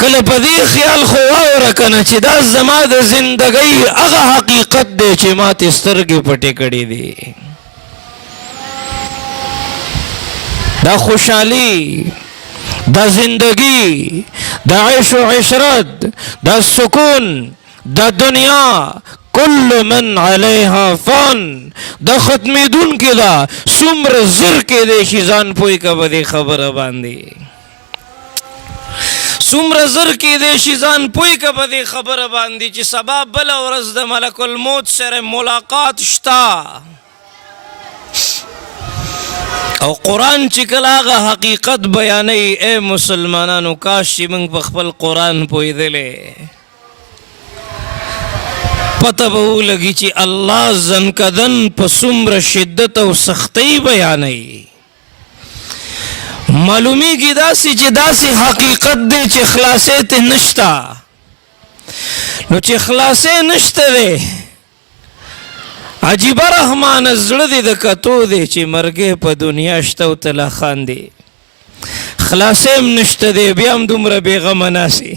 کله په دې خیال خو واوره کنه چې دا زما د زندګۍ هغه حقیقت دی چې ما ترې سترګې پټې کړې دي. دا خوشحالي، دا زندگی، دا عیش و عشرت، دا سکون، دا دنیا کل من علیها فان، دا ختمیدون کی دا سمر زر کے دے شیزان پوئی کا بدے خبر باندی، سمر زر کی دے شیزان پوئی کا بدے خبر باندی چی سبا بلا ورز دا ملک الموت سر ملاقات شتا. او قرآن چې کله هغه حقیقت بیانوي اے مسلمانانو کاش چې موږ په خپل قرآن پوهېدلی پته به ولګي چې الله زنکدن په څومره شدت او سختۍ بیانوي. معلومیږي داسې چې داسې حقیقت دی چې خلاصې ته نشته. نو چې خلاصې نشته دی عجیبه رحمان زړه دې د کتو دی چې مرګې په دنیا شته او ته لا خاندې، خلاصې هم نشته دی بیا هم دومره بېغمه ناسې،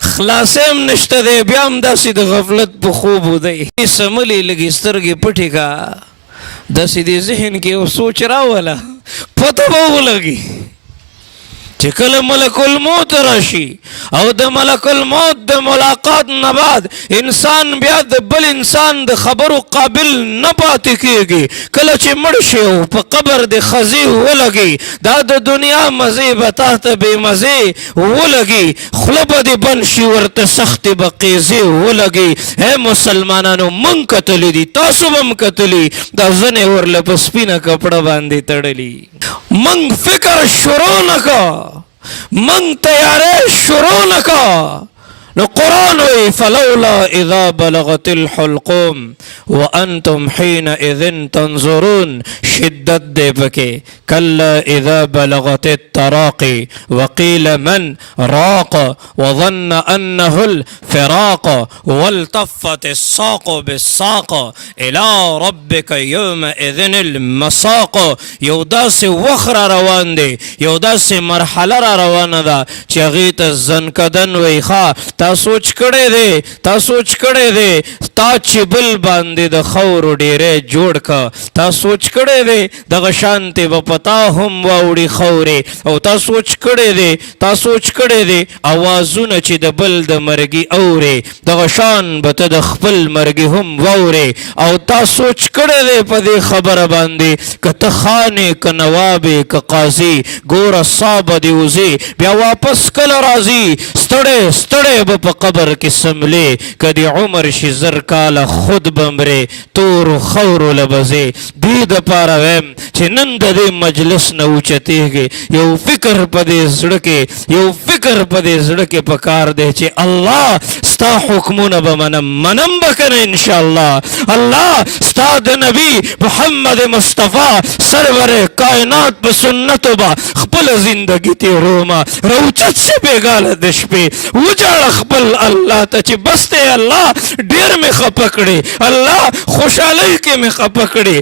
خلاصې هم نشته دی بیا هم داسې د غفلت په خوب ودی سملې لږې سترګې پټې کا داسې دې ذهن کې یو سوچ راوله پته به ولګي چې کله ملک الموت راشي او د ملک الموت د ملاقات نه بعد انسان بیا د بل انسان د خبرو قابل نه پاتې کېږي. کله چې مړ شي او په قبر د خزې ولګي دا د دنیا مزې به تا ته بې مزې ولګي، خوله به دې بند شي ورته سختې به قیزې ولګي. ای مسلمانانو موږ کتلی دي، تاسو به هم کتلي دا زنې ورله په سپینه کپړه باندې تړلي. موږ فکر شروع نه کا، من تیارے شروع نکا. نو قرآن وی فلولا اذا بلغت الحلقوم وانتم حينئذ تنظرون، شدت دے پکے کلا اذا بلغت التراقي وقيل من راق وظن انه الفراق والتفت الساق بالساق الى ربك يومئذ المساق. یو داسې وخر روان دی، یو داسې مرحله را روانه ده چې هغې ته زنکدن وی ښه تا سوچ کړی دی، تا سوچ کړی دی تا چې بل باندې د خاورو ډیری جوړ که، تا سوچ کړی دی دغه شانتې به په تا هم واوړي خاورې، او تا سوچ کړی دی، تا سوچ کړی دی اوازونه چې د بل د مرګي اورې دغه شان به ته د خپل مرګي هم واورې. او تا سوچ کړی دی په دې خبره باندې که ته خانې که نوابې که قاضي ګوره سا به دې وځې بیا واپس کله راځي، ستړی ستړی به په قبر کې سملې، که دې عمر شي زر کاله خود به مرې تورو خاورو له به ځې. دې دپاره وایم چې نن د دې مجلس نه اوچتېږي یو فکر په دې زړه کې، یو فکر په دې زړه کې پکار دی چې الله ستا حکمونه به منم به که نه انشاءالله. الله ستا د نبي محمد مصطفی سرور کائنات په سنتو به خپله زندګي تېرومه. راوچت شه بېګاله د شپې وجاړه خپل الله ته چې بس دی الله ډېر مې خفه کړې، الله خوشحالۍ کې مې خفه کړې،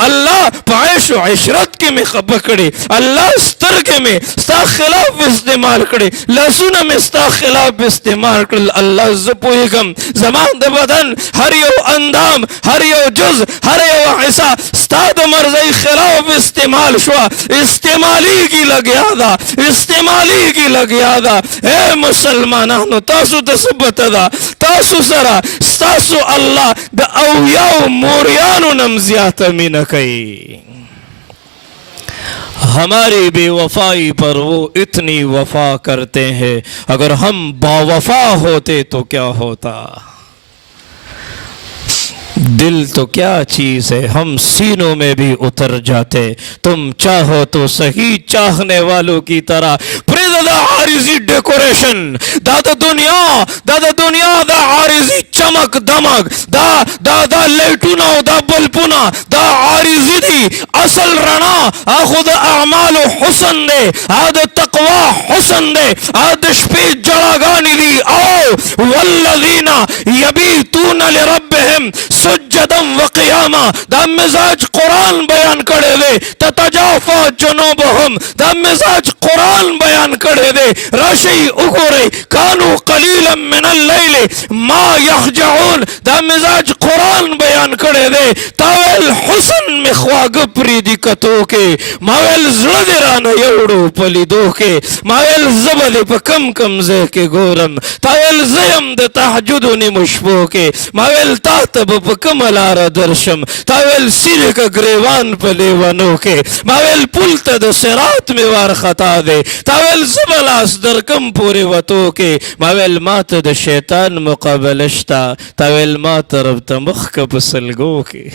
الله په عیش و عشرت کې مې خفه کړې، الله سترګې مې ستا خلاف استعمال کړې، لاسونه مې ستا خلاف استعمال کړل. الله زه پوهېږم زما د بدن هر یو اندام، هر یو جز، هر یو حصه ستا د مرضۍ خلاف استعمال شوه، استعمالیږي لګیا ده، استعمالیږي لګیا ده. اے مسلمانانو تاسو ته څه پته ده تاسو سره ستاسو الله د اویاو موریانو نم زیاته مینه کوي. ہماری بے وفائی پر وہ اتنی وفا کرتے ہیں، اگر ہم باوفا ہوتے تو کیا ہوتا. دل تو کیا چیز ہے ہم سینوں میں بھی اتر جاتے، تم چاہو تو صحیح چاہنے والوں کی طرح. دا عارضی ڈیکوریشن دا دنیا دا عارضی چمک دمک دا لیٹونا دا بلپونا دا عارضی دی، اصل رنا خود اعمال حسن دے، آد تقوی حسن دے، آد شپی جڑاگانی دی. او والذین یبیتون لربهم سجدا وقیاما دا مزاج قرآن بیان کرے دے تتجافا جنوبهم دا مزاج قرآن بیان کرے دے راشی اگورے کانو قلیلا من اللیل ما یخجعون دا مزاج قرآن بیان کرے دے تاویل حسن مخواگ پریدی کتو کے ماویل زردران یوڑو پلیدو کے ماویل زبل پا کم کم زے کے گورم تاویل زیم دا تحجدو نمشپو کے ماویل تاتب پا کملار درشم تاویل سیر کا گریوان پا لیوانو کے ماویل پلتا دا سرات میں وار خطا دے تاویل زبلاس در کم پوری وطو کے ماویل مات دا شیطان مقابلشتا تاویل مات رب تا مخ کا پسلگو کے